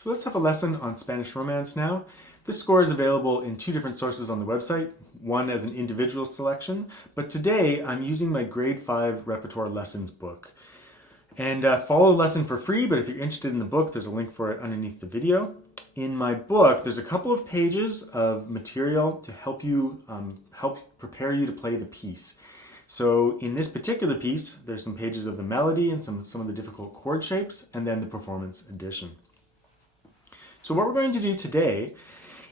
So let's have a lesson on Spanish Romance now. This score is available in two different sources on the website, one as an individual selection, but today I'm using my grade 5 repertoire lessons book. And follow the lesson for free, but if you're interested in the book, there's a link for it underneath the video. In my book, there's a couple of pages of material to help you prepare you to play the piece. So in this particular piece, there's some pages of the melody and some of the difficult chord shapes, and then the performance edition. So what we're going to do today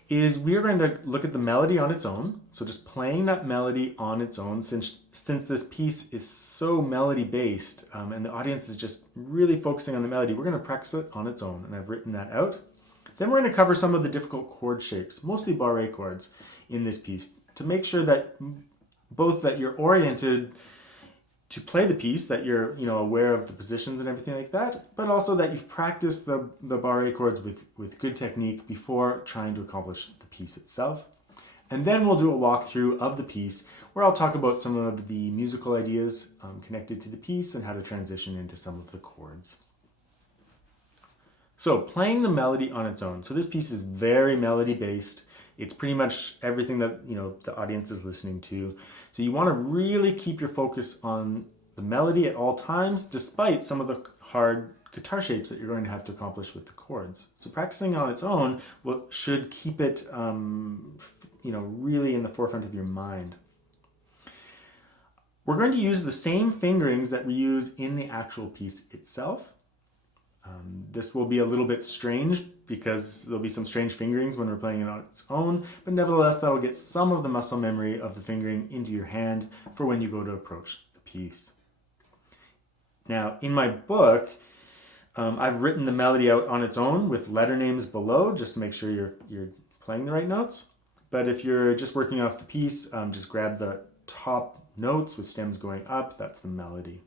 is we are going to look at the melody on its own. So just playing that melody on its own, since this piece is so melody based and the audience is just really focusing on the melody, we're going to practice it on its own, and I've written that out. Then we're going to cover some of the difficult chord shapes, mostly barré chords in this piece, to make sure that both that you're oriented to play the piece, that you're aware of the positions and everything like that, but also that you've practiced the barré chords with good technique before trying to accomplish the piece itself. And then we'll do a walkthrough of the piece where I'll talk about some of the musical ideas connected to the piece and how to transition into some of the chords. So playing the melody on its own. So this piece is very melody based. It's pretty much everything that the audience is listening to. So you want to really keep your focus on the melody at all times, despite some of the hard guitar shapes that you're going to have to accomplish with the chords. So practicing on its own should keep it, really in the forefront of your mind. We're going to use the same fingerings that we use in the actual piece itself. This will be a little bit strange because there'll be some strange fingerings when we're playing it on its own, but nevertheless that'll get some of the muscle memory of the fingering into your hand for when you go to approach the piece. Now in my book, I've written the melody out on its own with letter names below just to make sure you're playing the right notes. But if you're just working off the piece, just grab the top notes with stems going up, that's the melody.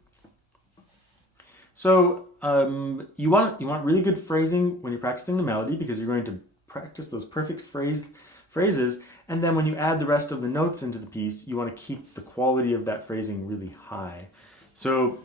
So you want really good phrasing when you're practicing the melody because you're going to practice those perfect phrases, and then when you add the rest of the notes into the piece, you want to keep the quality of that phrasing really high. So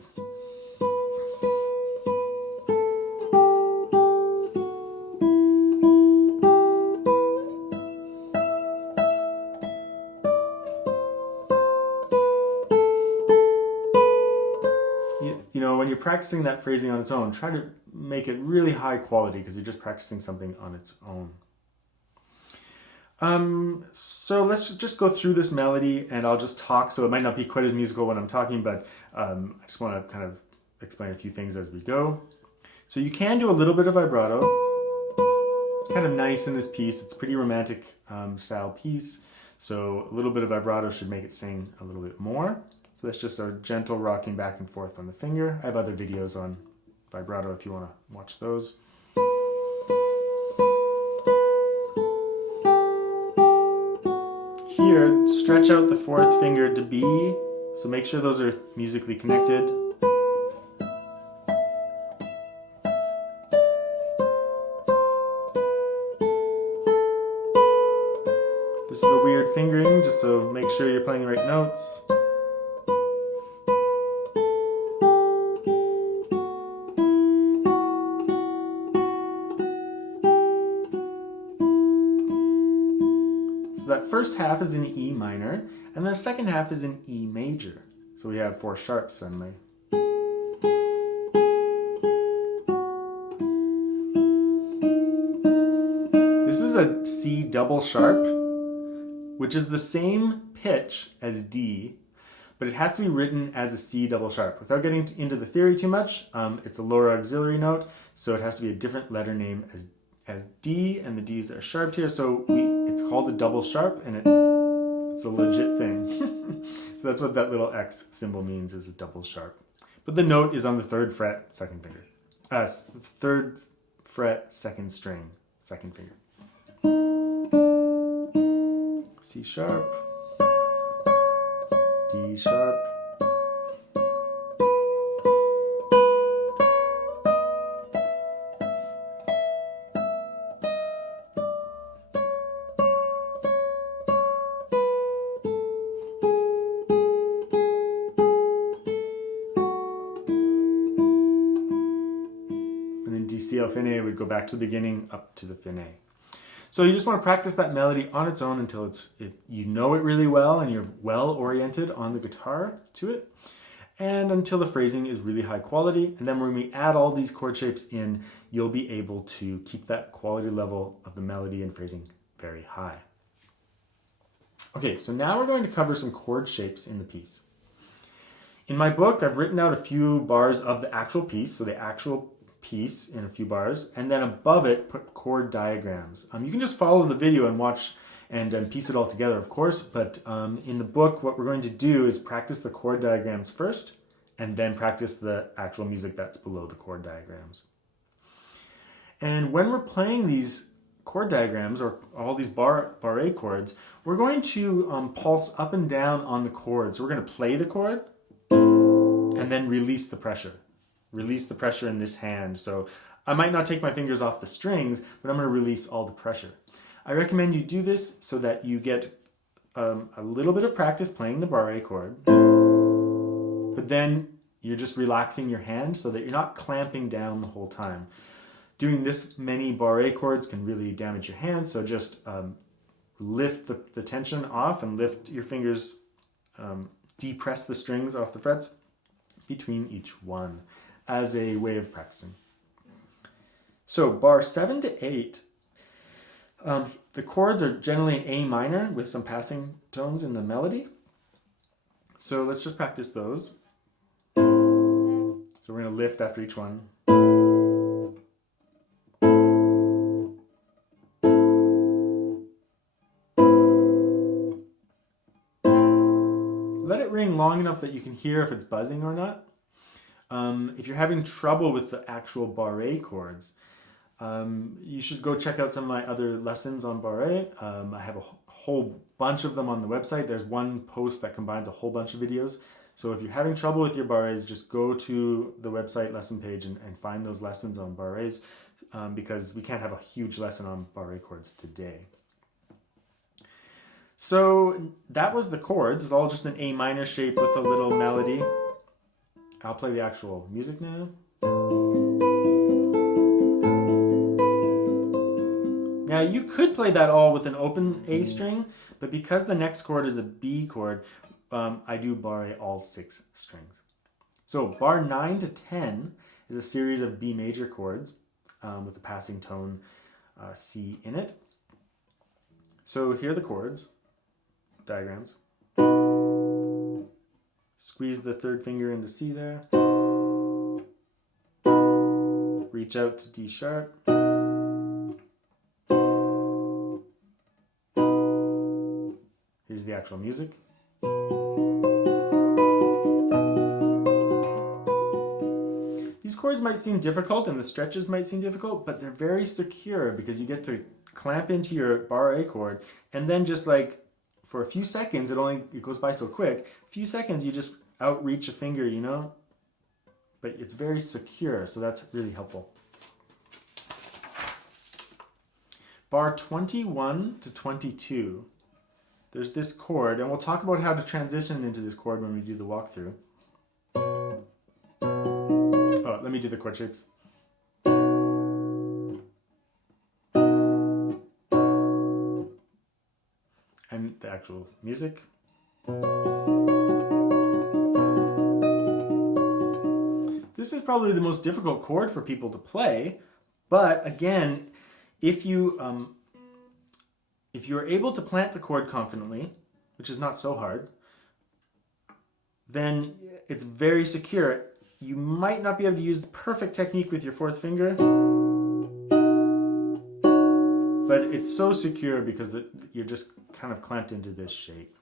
when you're practicing that phrasing on its own, try to make it really high quality because you're just practicing something on its own. So let's just go through this melody and I'll just talk, so it might not be quite as musical when I'm talking, but I just want to kind of explain a few things as we go. So you can do a little bit of vibrato. It's kind of nice in this piece. It's a pretty romantic style piece, so a little bit of vibrato should make it sing a little bit more. So that's just a gentle rocking back and forth on the finger. I have other videos on vibrato if you want to watch those. Here, stretch out the fourth finger to B, so make sure those are musically connected. This is a weird fingering, just so make sure you're playing the right notes. So that first half is in E minor, and the second half is in E major. So we have 4 sharps suddenly. This is a C double sharp, which is the same pitch as D, but it has to be written as a C double sharp. Without getting into the theory too much, it's a lower auxiliary note, so it has to be a different letter name as D, and the D's are sharped here, so it's called a double sharp, and it's a legit thing. So that's what that little X symbol means, is a double sharp. But the note is on the 3rd fret, second finger. 3rd fret, 2nd string, 2nd finger. C sharp, D sharp, C au fin, would go back to the beginning up to the fin. So you just want to practice that melody on its own until you know it really well and you're well oriented on the guitar to it, and until the phrasing is really high quality. And then when we add all these chord shapes in, you'll be able to keep that quality level of the melody and phrasing very high. Okay, so now we're going to cover some chord shapes in the piece. In my book, I've written out a few bars of the actual piece, so the actual piece in a few bars, and then above it put chord diagrams. You can just follow the video and watch and piece it all together, of course, but in the book what we're going to do is practice the chord diagrams first and then practice the actual music that's below the chord diagrams. And when we're playing these chord diagrams or all these barré chords, we're going to pulse up and down on the chord. So we're going to play the chord and then release the pressure. Release the pressure in this hand. So I might not take my fingers off the strings, but I'm going to release all the pressure. I recommend you do this so that you get a little bit of practice playing the barré chord, but then you're just relaxing your hand so that you're not clamping down the whole time. Doing this many barré chords can really damage your hand, so just lift the tension off and lift your fingers, depress the strings off the frets between each one as a way of practicing. So bar 7 to 8, the chords are generally in A minor with some passing tones in the melody. So let's just practice those. So we're going to lift after each one. Let it ring long enough that you can hear if it's buzzing or not. If you're having trouble with the actual barré chords, you should go check out some of my other lessons on barré. I have a whole bunch of them on the website. There's one post that combines a whole bunch of videos. So if you're having trouble with your barrés, just go to the website lesson page and find those lessons on barrés, because we can't have a huge lesson on barré chords today. So that was the chords. It's all just an A minor shape with a little melody. I'll play the actual music now. Now you could play that all with an open A string, but because the next chord is a B chord, I do barré all 6 strings. So bar 9 to 10 is a series of B major chords with a passing tone C in it. So here are the chords, diagrams. Squeeze the 3rd finger into C there. Reach out to D sharp. Here's the actual music. These chords might seem difficult and the stretches might seem difficult, but they're very secure because you get to clamp into your barré chord and then just like for a few seconds, it goes by so quick, a few seconds you just outreach a finger, you know? But it's very secure, so that's really helpful. Bar 21 to 22, there's this chord, and we'll talk about how to transition into this chord when we do the walkthrough. Oh, let me do the chord shapes. And the actual music. This is probably the most difficult chord for people to play, but again, if you're able to plant the chord confidently, which is not so hard, then it's very secure. You might not be able to use the perfect technique with your 4th finger, but it's so secure because you're just kind of clamped into this shape.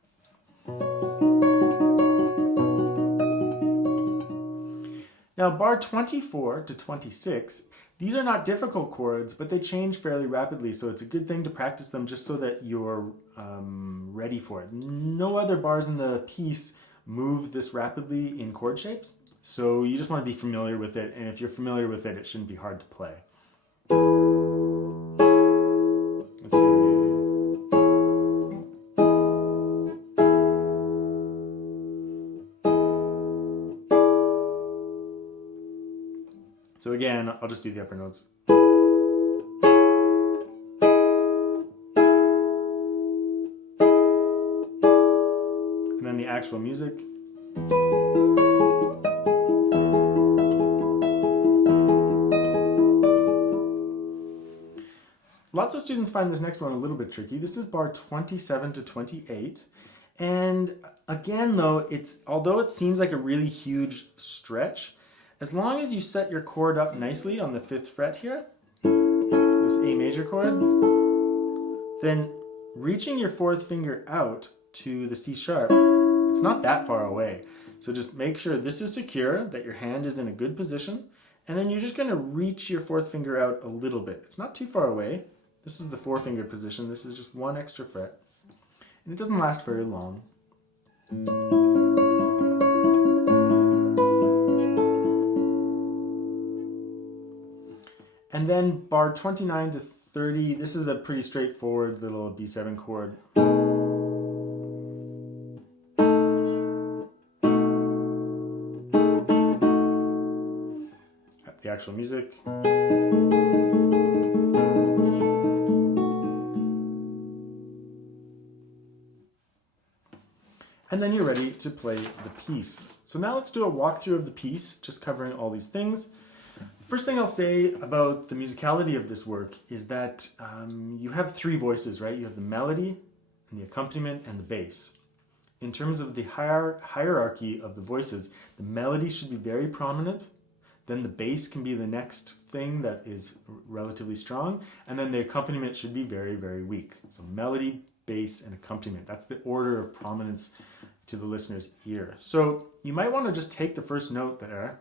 Now bar 24 to 26, these are not difficult chords, but they change fairly rapidly, so it's a good thing to practice them just so that you're ready for it. No other bars in the piece move this rapidly in chord shapes, so you just want to be familiar with it, and if you're familiar with it, it shouldn't be hard to play. Let's see. So again, I'll just do the upper notes. And then the actual music. Lots of students find this next one a little bit tricky. This is bar 27 to 28. And again, though, although it seems like a really huge stretch, as long as you set your chord up nicely on the 5th fret here, this A major chord, then reaching your 4th finger out to the C sharp, it's not that far away. So just make sure this is secure, that your hand is in a good position, and then you're just going to reach your 4th finger out a little bit. It's not too far away. This is the 4-finger position. This is just 1 extra fret. And it doesn't last very long. And then bar 29 to 30, this is a pretty straightforward little B7 chord. The actual music. And then you're ready to play the piece. So now let's do a walkthrough of the piece, just covering all these things. First thing I'll say about the musicality of this work is that you have 3 voices, right? You have the melody, and the accompaniment, and the bass. In terms of the hierarchy of the voices, the melody should be very prominent, then the bass can be the next thing that is relatively strong, and then the accompaniment should be very, very weak. So melody, bass, and accompaniment. That's the order of prominence to the listener's ear. So you might want to just take the first note there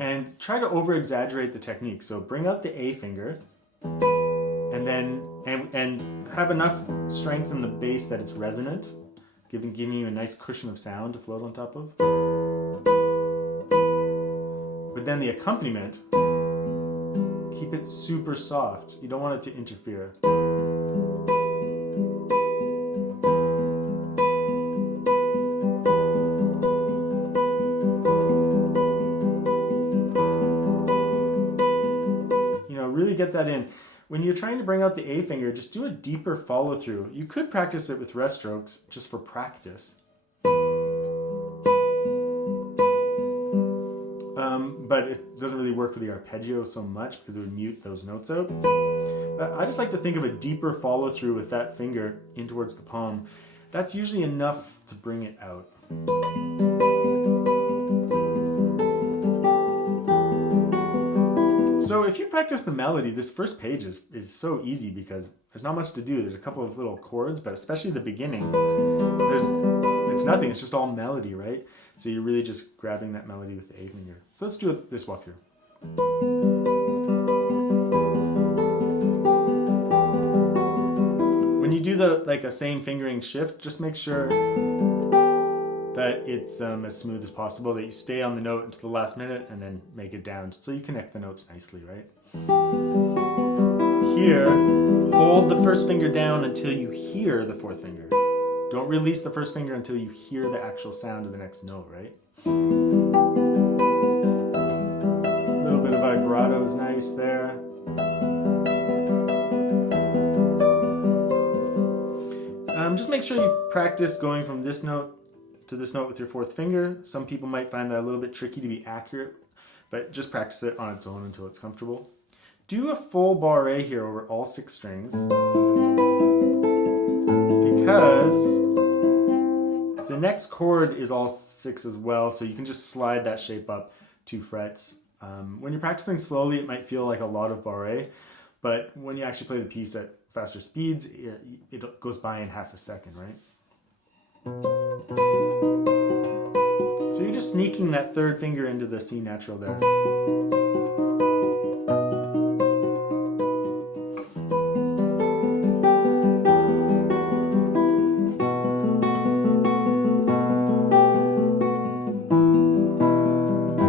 and try to over-exaggerate the technique. So bring out the A finger and then and have enough strength in the bass that it's resonant, giving you a nice cushion of sound to float on top of. But then the accompaniment, keep it super soft. You don't want it to interfere. Really get that in. When you're trying to bring out the A finger, just do a deeper follow through. You could practice it with rest strokes just for practice. But it doesn't really work for the arpeggio so much because it would mute those notes out. I just like to think of a deeper follow through with that finger in towards the palm. That's usually enough to bring it out. So if you practice the melody, this first page is so easy because there's not much to do. There's a couple of little chords, but especially the beginning, it's nothing. It's just all melody, right? So you're really just grabbing that melody with the A finger. So let's do this walkthrough. When you do a same fingering shift, just make sure that it's as smooth as possible, that you stay on the note until the last minute and then make it down so you connect the notes nicely, right? Here, hold the first finger down until you hear the 4th finger. Don't release the first finger until you hear the actual sound of the next note, right? A little bit of vibrato is nice there. Just make sure you practice going from this note to this note with your 4th finger. Some people might find that a little bit tricky to be accurate, but just practice it on its own until it's comfortable. Do a full barre here over all 6 strings because the next chord is all 6 as well, so you can just slide that shape up 2 frets. When you're practicing slowly, it might feel like a lot of barre, but when you actually play the piece at faster speeds, it goes by in half a second, right? So you're just sneaking that 3rd finger into the C natural there.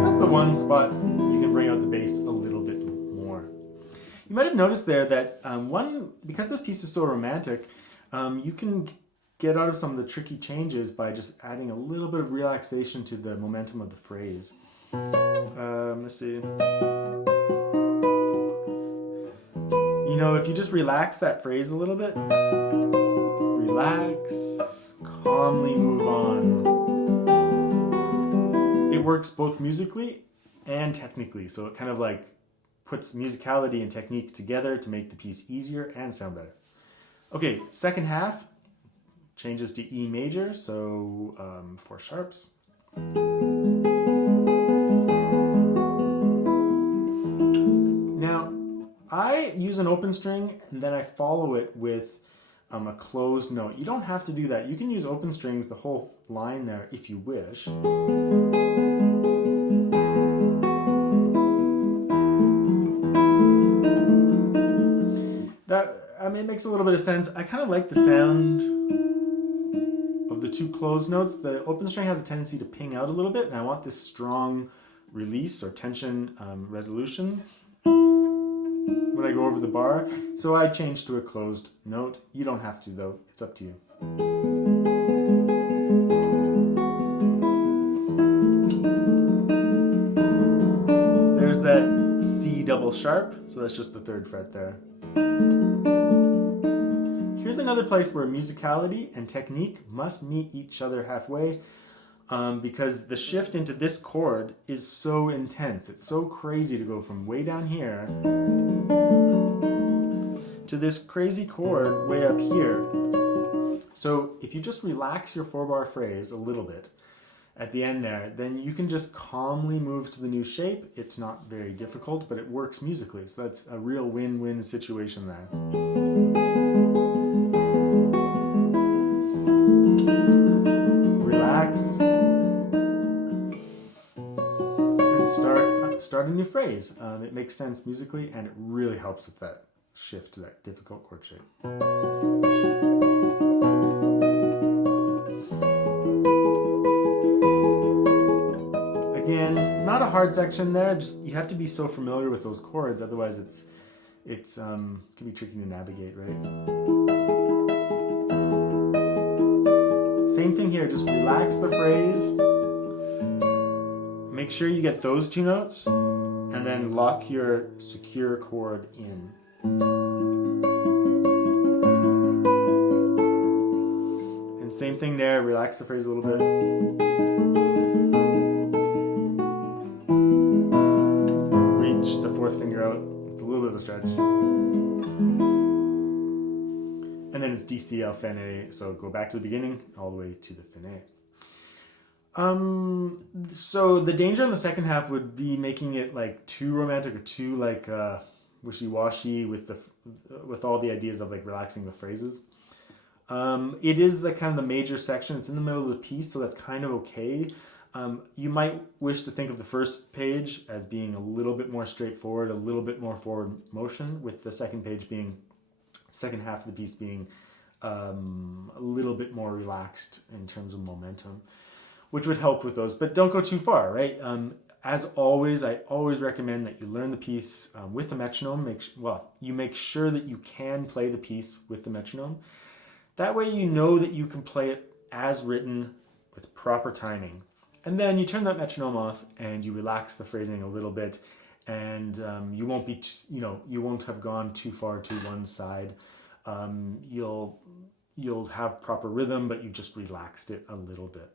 That's the one spot you can bring out the bass a little bit more. You might have noticed there that because this piece is so romantic, you can get out of some of the tricky changes by just adding a little bit of relaxation to the momentum of the phrase. Let's see. You know, if you just relax that phrase a little bit, relax, calmly move on. It works both musically and technically, so it kind of like puts musicality and technique together to make the piece easier and sound better. Okay, second half changes to E major, so 4 sharps. Now, I use an open string and then I follow it with a closed note. You don't have to do that. You can use open strings the whole line there if you wish. It makes a little bit of sense. I kind of like the sound of the 2 closed notes. The open string has a tendency to ping out a little bit, and I want this strong release or tension resolution when I go over the bar. So I change to a closed note. You don't have to, though. It's up to you. There's that C double sharp, so that's just the 3rd fret there. Here's another place where musicality and technique must meet each other halfway, because the shift into this chord is so intense. It's so crazy to go from way down here to this crazy chord way up here. So if you just relax your 4-bar phrase a little bit at the end there, then you can just calmly move to the new shape. It's not very difficult, but it works musically. So that's a real win-win situation there. Relax and start a new phrase. It makes sense musically, and it really helps with that shift to that difficult chord shape. Again, not a hard section there. Just you have to be so familiar with those chords, otherwise it can be tricky to navigate, right? Same thing here, just relax the phrase. Make sure you get those 2 notes, and then lock your secure chord in. And same thing there, relax the phrase a little bit. Reach the 4th finger out. It's a little bit of a stretch. And then it's D, C, L, Fin, A. So go back to the beginning, all the way to the Fin A. So the danger in the second half would be making it like too romantic or too like wishy-washy with all the ideas of like relaxing the phrases. It is the kind of the major section. It's in the middle of the piece, so that's kind of okay. You might wish to think of the first page as being a little bit more straightforward, a little bit more forward motion, with the second half of the piece being a little bit more relaxed in terms of momentum, which would help with those. But don't go too far, right? As always, I always recommend that you learn the piece with the metronome. You make sure that you can play the piece with the metronome. That way you know that you can play it as written with proper timing. And then you turn that metronome off and you relax the phrasing a little bit, and you won't be, you won't have gone too far to one side. You'll have proper rhythm, but you just relaxed it a little bit.